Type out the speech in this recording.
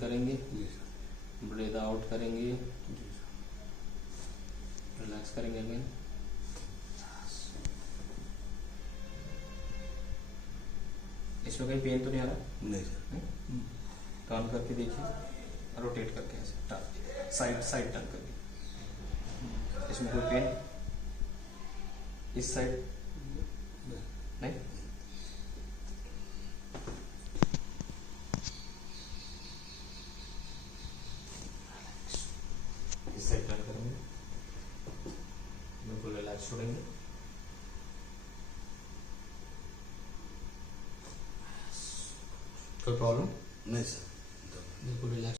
करेंगे, जी sir. Breathe out करेंगे, जी sir. Relax करेंगे अगेन। इसमें कहीं पेन तो नहीं आ रहा? नहीं सर। टर्न करके देखिए, रोटेट करके ऐसे साइड साइड टर्न करके। इसमें कोई पेन? इस साइड नहीं? इस साइड टर्न करेंगे, बिल्कुल रिलैक्स छोड़ेंगे। कोई प्रॉब्लम? नहीं सर। बिल्कुल रिलैक्स।